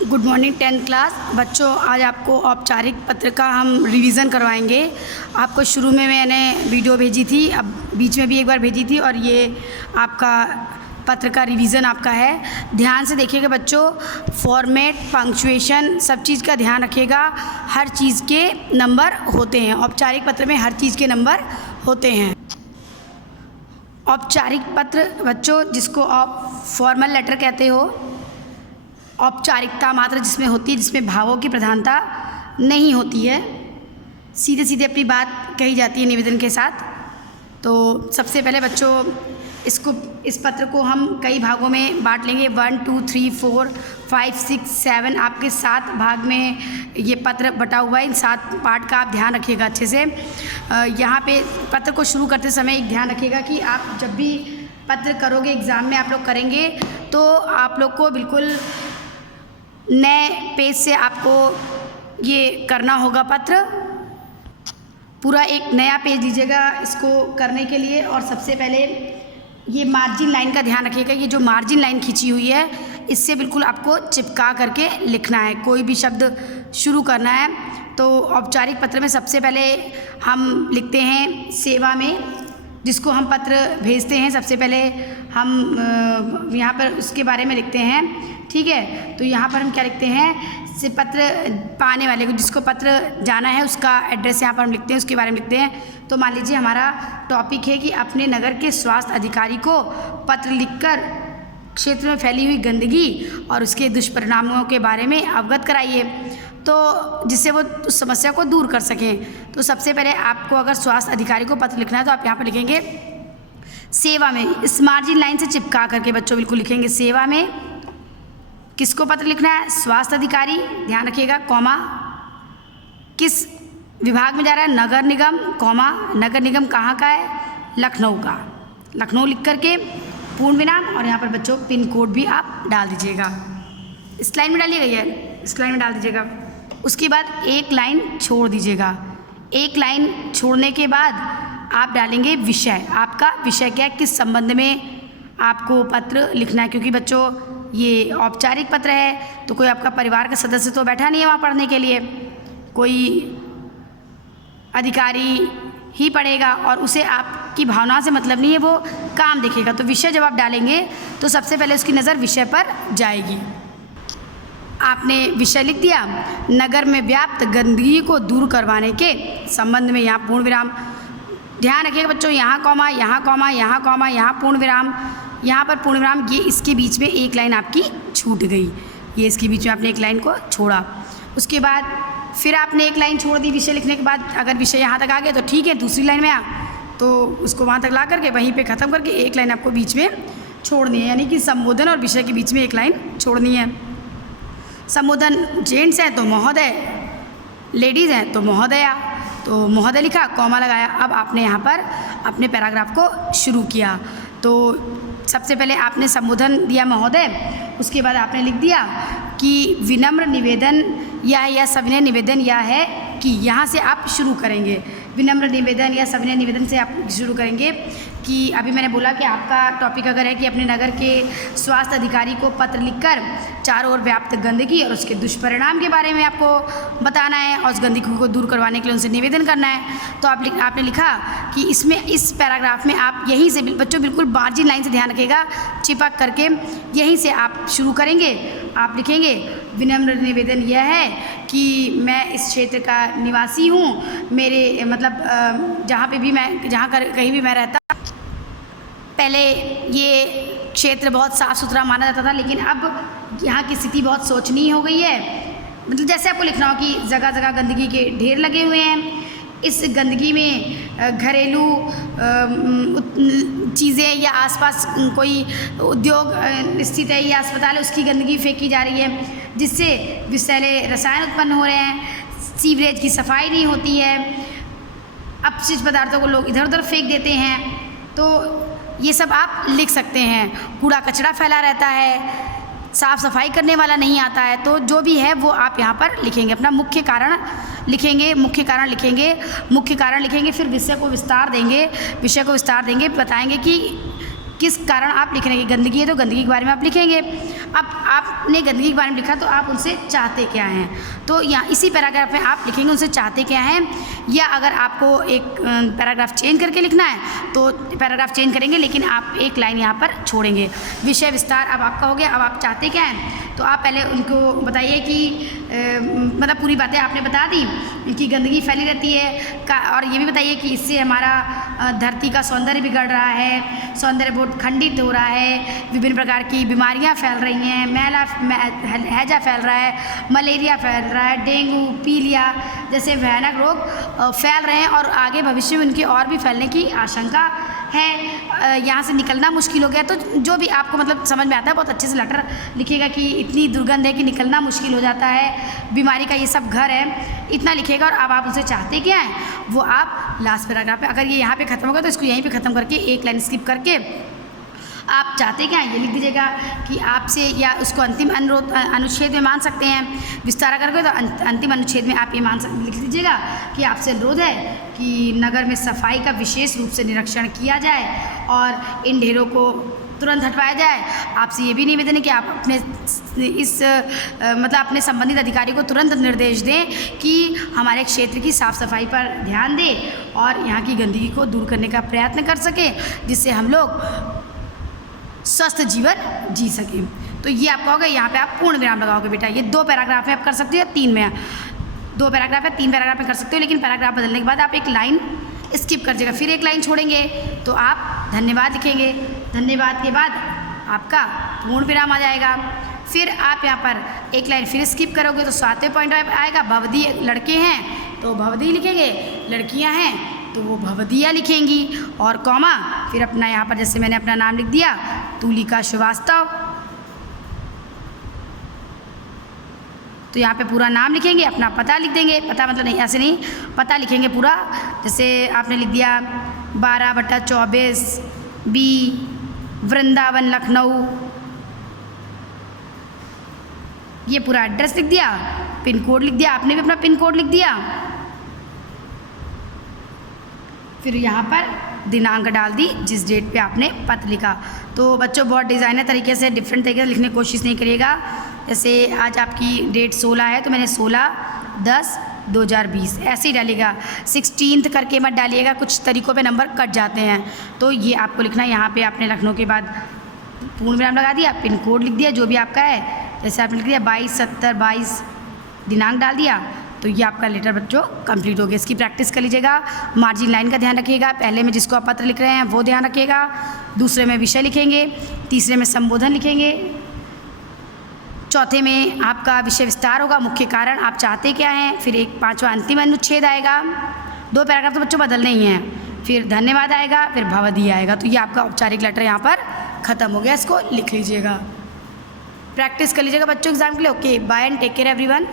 Good morning 10th class बच्चों। आज आपको औपचारिक पत्र का हम रिवीज़न करवाएंगे। आपको शुरू में मैंने वीडियो भेजी थी, अब बीच में भी एक बार भेजी थी, और ये आपका पत्र का रिवीज़न आपका है। ध्यान से देखिएगा बच्चों, फॉर्मेट, पंक्चुएशन, सब चीज़ का ध्यान रखिएगा। हर चीज़ के नंबर होते हैं, औपचारिक पत्र में हर चीज़ के नंबर होते हैं। औपचारिक पत्र बच्चों, जिसको आप फॉर्मल लेटर कहते हो, औपचारिकता मात्र जिसमें होती है, जिसमें भावों की प्रधानता नहीं होती है, सीधे सीधे अपनी बात कही जाती है निवेदन के साथ। तो सबसे पहले बच्चों इस पत्र को हम कई भागों में बांट लेंगे। 1 2 3 4 5 6 7 आपके 7 भाग में ये पत्र बटा हुआ है। इन 7 पार्ट का आप ध्यान रखिएगा अच्छे से। यहाँ पे पत्र को शुरू करते समय एक ध्यान रखिएगा कि आप जब भी पत्र करोगे, एग्ज़ाम में आप लोग करेंगे, तो आप लोग को बिल्कुल नए पेज से आपको ये करना होगा। पत्र पूरा एक नया पेज लीजिएगा इसको करने के लिए। और सबसे पहले ये मार्जिन लाइन का ध्यान रखिएगा। ये जो मार्जिन लाइन खींची हुई है, इससे बिल्कुल आपको चिपका करके लिखना है। कोई भी शब्द शुरू करना है तो औपचारिक पत्र में सबसे पहले हम लिखते हैं सेवा में, जिसको हम पत्र भेजते हैं। सबसे पहले हम यहाँ पर उसके बारे में लिखते हैं, ठीक है। तो यहाँ पर हम क्या लिखते हैं, से पत्र पाने वाले को, जिसको पत्र जाना है, उसका एड्रेस यहाँ पर हम लिखते हैं, उसके बारे में लिखते हैं। तो मान लीजिए हमारा टॉपिक है कि अपने नगर के स्वास्थ्य अधिकारी को पत्र लिखकर क्षेत्र में फैली हुई गंदगी और उसके दुष्परिणामों के बारे में अवगत कराइए, तो जिससे वो उस समस्या को दूर कर सकें। तो सबसे पहले आपको अगर स्वास्थ्य अधिकारी को पत्र लिखना है तो आप यहाँ पर लिखेंगे सेवा में। इस मार्जिन लाइन से चिपका करके बच्चों बिल्कुल लिखेंगे सेवा में। किसको पत्र लिखना है, स्वास्थ्य अधिकारी, ध्यान रखिएगा, कॉमा, किस विभाग में जा रहा है, नगर निगम, कॉमा, नगर निगम कहाँ का है, लखनऊ का, लखनऊ लिख करके पूर्ण विराम, और यहाँ पर बच्चों पिन कोड भी आप डाल दीजिएगा। इस लाइन में डालिएगा, ये इस लाइन में डाल दीजिएगा। उसके बाद एक लाइन छोड़ दीजिएगा। एक लाइन छोड़ने के बाद आप डालेंगे विषय। आपका विषय क्या है, किस संबंध में आपको पत्र लिखना है, क्योंकि बच्चों ये औपचारिक पत्र है तो कोई आपका परिवार का सदस्य तो बैठा नहीं है वहाँ पढ़ने के लिए, कोई अधिकारी ही पढ़ेगा और उसे आपकी भावना से मतलब नहीं है, वो काम देखेगा। तो विषय जब आप डालेंगे तो सबसे पहले उसकी नज़र विषय पर जाएगी। आपने विषय लिख दिया, नगर में व्याप्त गंदगी को दूर करवाने के संबंध में, यहाँ पूर्ण विराम। ध्यान रखिएगा बच्चों, यहाँ कॉमा, यहाँ कॉमा, यहाँ कॉमा, यहाँ पूर्ण विराम, यहाँ पर पूर्ण विराम। ये इसके बीच में एक लाइन आपकी छूट गई, ये इसके बीच में आपने एक लाइन को छोड़ा। उसके बाद फिर आपने एक लाइन छोड़ दी विषय लिखने के बाद। अगर विषय यहाँ तक आ गया तो ठीक है, दूसरी लाइन में आ तो उसको वहाँ तक ला करके वहीं पे ख़त्म करके एक लाइन आपको बीच में छोड़नी है, यानी कि संबोधन और विषय के बीच में एक लाइन छोड़नी है। संबोधन जेंट्स है तो महोदय, लेडीज़ हैं तो महोदया, तो महोदय लिखा, कॉमा लगाया। अब आपने यहाँ पर अपने पैराग्राफ को शुरू किया। तो सबसे पहले आपने संबोधन दिया महोदय, उसके बाद आपने लिख दिया कि विनम्र निवेदन या सविनय निवेदन यह है कि, यहाँ से आप शुरू करेंगे। विनम्र निवेदन या सविनय निवेदन से आप शुरू करेंगे कि अभी मैंने बोला कि आपका टॉपिक अगर है कि अपने नगर के स्वास्थ्य अधिकारी को पत्र लिखकर चारों ओर व्याप्त गंदगी और उसके दुष्परिणाम के बारे में आपको बताना है और उस गंदगी को दूर करवाने के लिए उनसे निवेदन करना है। तो आपने लिखा कि इसमें, इस पैराग्राफ में आप यहीं से बच्चों बिल्कुल मार्जिन लाइन से ध्यान रखिएगा, चिपक करके यहीं से आप शुरू करेंगे। आप लिखेंगे विनम्र निवेदन यह है कि मैं इस क्षेत्र का निवासी हूँ, मेरे मतलब जहाँ पे भी मैं, कहीं भी मैं रहता, पहले ये क्षेत्र बहुत साफ़ सुथरा माना जाता था, लेकिन अब यहाँ की स्थिति बहुत शोचनीय हो गई है। मतलब जैसे आपको लिखना हो कि जगह जगह गंदगी के ढेर लगे हुए हैं, इस गंदगी में घरेलू चीज़ें या आसपास कोई उद्योग स्थित है या अस्पताल है, उसकी गंदगी फेंकी जा रही है, जिससे विषैले रसायन उत्पन्न हो रहे हैं, सीवरेज की सफाई नहीं होती है, अपशिष्ट पदार्थों को लोग इधर उधर फेंक देते हैं। तो ये सब आप लिख सकते हैं। कूड़ा कचरा फैला रहता है, साफ़ सफाई करने वाला नहीं आता है, तो जो भी है वो आप यहाँ पर लिखेंगे। अपना मुख्य कारण लिखेंगे, मुख्य कारण लिखेंगे, मुख्य कारण लिखेंगे, फिर विषय को विस्तार देंगे, विषय को विस्तार देंगे, बताएंगे कि किस कारण आप लिख रहे हैं। गंदगी है तो गंदगी के बारे में आप लिखेंगे। अब आपने गंदगी के बारे में लिखा तो आप उनसे चाहते क्या हैं, तो यहाँ इसी पैराग्राफ में आप लिखेंगे उनसे चाहते क्या हैं। या अगर आपको एक पैराग्राफ चेंज करके लिखना है तो पैराग्राफ चेंज करेंगे, लेकिन आप एक लाइन यहाँ पर छोड़ेंगे। विषय विस्तार अब आपका हो गया। अब आप चाहते क्या हैं, तो आप पहले उनको बताइए कि मतलब पूरी बातें आपने बता दी कि गंदगी फैली रहती है और ये भी बताइए कि इससे हमारा धरती का सौंदर्य बिगड़ रहा है, सौंदर्य बहुत खंडित हो रहा है, विभिन्न प्रकार की बीमारियां फैल रही हैं, हैजा फैल रहा है, मलेरिया फैल रहा है, डेंगू, पीलिया जैसे भयानक रोग फैल रहे हैं और आगे भविष्य में उनके और भी फैलने की आशंका है। यहाँ से निकलना मुश्किल हो गया। तो जो भी आपको मतलब समझ में आता है बहुत अच्छे से लेटर लिखिएगा कि इतनी दुर्गंध है कि निकलना मुश्किल हो जाता है, बीमारी का ये सब घर है, इतना लिखिएगा। और अब आप उनसे चाहते क्या हैं वो आप लास्ट पैराग्राफ पे, अगर ये यहाँ पे ख़त्म होगा तो इसको यहीं पे ख़त्म करके एक लाइन स्किप करके आप चाहते क्या हैं ये लिख दीजिएगा कि आपसे, या उसको अंतिम अनुच्छेद में मान सकते हैं। विस्तार करके तो अंतिम अनुच्छेद में आप ये लिख दीजिएगा कि आपसे अनुरोध है कि नगर में सफाई का विशेष रूप से निरीक्षण किया जाए और इन ढेरों को तुरंत हटवाया जाए। आपसे ये भी निवेदन है कि आप अपने मतलब अपने संबंधित अधिकारी को तुरंत निर्देश दें कि हमारे क्षेत्र की साफ़ सफाई पर ध्यान दें और यहाँ की गंदगी को दूर करने का प्रयत्न कर सकें, जिससे हम लोग स्वस्थ जीवन जी सकें। तो ये आपका होगा। यहाँ पे आप पूर्ण विराम लगाओगे बेटा। ये 2 पैराग्राफ में आप कर सकते हो, 3 में 2 पैराग्राफ है, 3 पैराग्राफ में कर सकते हो, लेकिन पैराग्राफ बदलने के बाद आप एक लाइन स्किप कर दीजिएगा, फिर एक लाइन छोड़ेंगे तो आप धन्यवाद लिखेंगे। धन्यवाद के बाद आपका पूर्ण विराम आ जाएगा। फिर आप यहाँ पर एक लाइन फिर स्किप करोगे तो 7वें पॉइंट आएगा। भवदी लड़के हैं तो भवदी लिखेंगे, लड़कियाँ हैं तो वो भवदिया लिखेंगी और कॉमा, फिर अपना यहाँ पर जैसे मैंने अपना नाम लिख दिया तुलिका श्रीवास्तव, तो यहाँ पे पूरा नाम लिखेंगे, अपना पता लिख देंगे। पता मतलब नहीं, ऐसे नहीं, पता लिखेंगे पूरा। जैसे आपने लिख दिया 12/24 बी वृंदावन लखनऊ, ये पूरा एड्रेस लिख दिया, पिन कोड लिख दिया, आपने भी अपना पिन कोड लिख दिया। फिर यहाँ पर दिनांक डाल दी जिस डेट पे आपने पत्र लिखा। तो बच्चों बहुत डिज़ाइनर तरीके से, डिफरेंट तरीके से लिखने की कोशिश नहीं करिएगा। जैसे आज आपकी डेट 16 है तो मैंने 16/10/2020 ऐसे ही डालिएगा। 16th करके मत डालिएगा, कुछ तरीक़ों पे नंबर कट जाते हैं। तो ये आपको लिखना है। यहाँ पे आपने लखनऊ के बाद पूर्ण विराम लगा दिया, पिन कोड लिख दिया जो भी आपका है, जैसे आपने लिख दिया 22/70/22, दिनांक डाल दिया। तो ये आपका लेटर बच्चों कंप्लीट हो गया। इसकी प्रैक्टिस कर लीजिएगा। मार्जिन लाइन का ध्यान रखिएगा। पहले में जिसको आप पत्र लिख रहे हैं वो ध्यान रखिएगा, दूसरे में विषय लिखेंगे, तीसरे में संबोधन लिखेंगे, चौथे में आपका विषय विस्तार होगा, मुख्य कारण आप चाहते क्या हैं, फिर एक 5वां अंतिम अनुच्छेद आएगा। 2 पैराग्राफ तो बच्चों बदलने ही हैं, फिर धन्यवाद आएगा, फिर भवदी आएगा। तो ये आपका औपचारिक लेटर यहाँ पर ख़त्म हो गया। इसको लिख लीजिएगा, प्रैक्टिस कर लीजिएगा बच्चों एग्जाम के लिए। Okay, bye and take care everyone.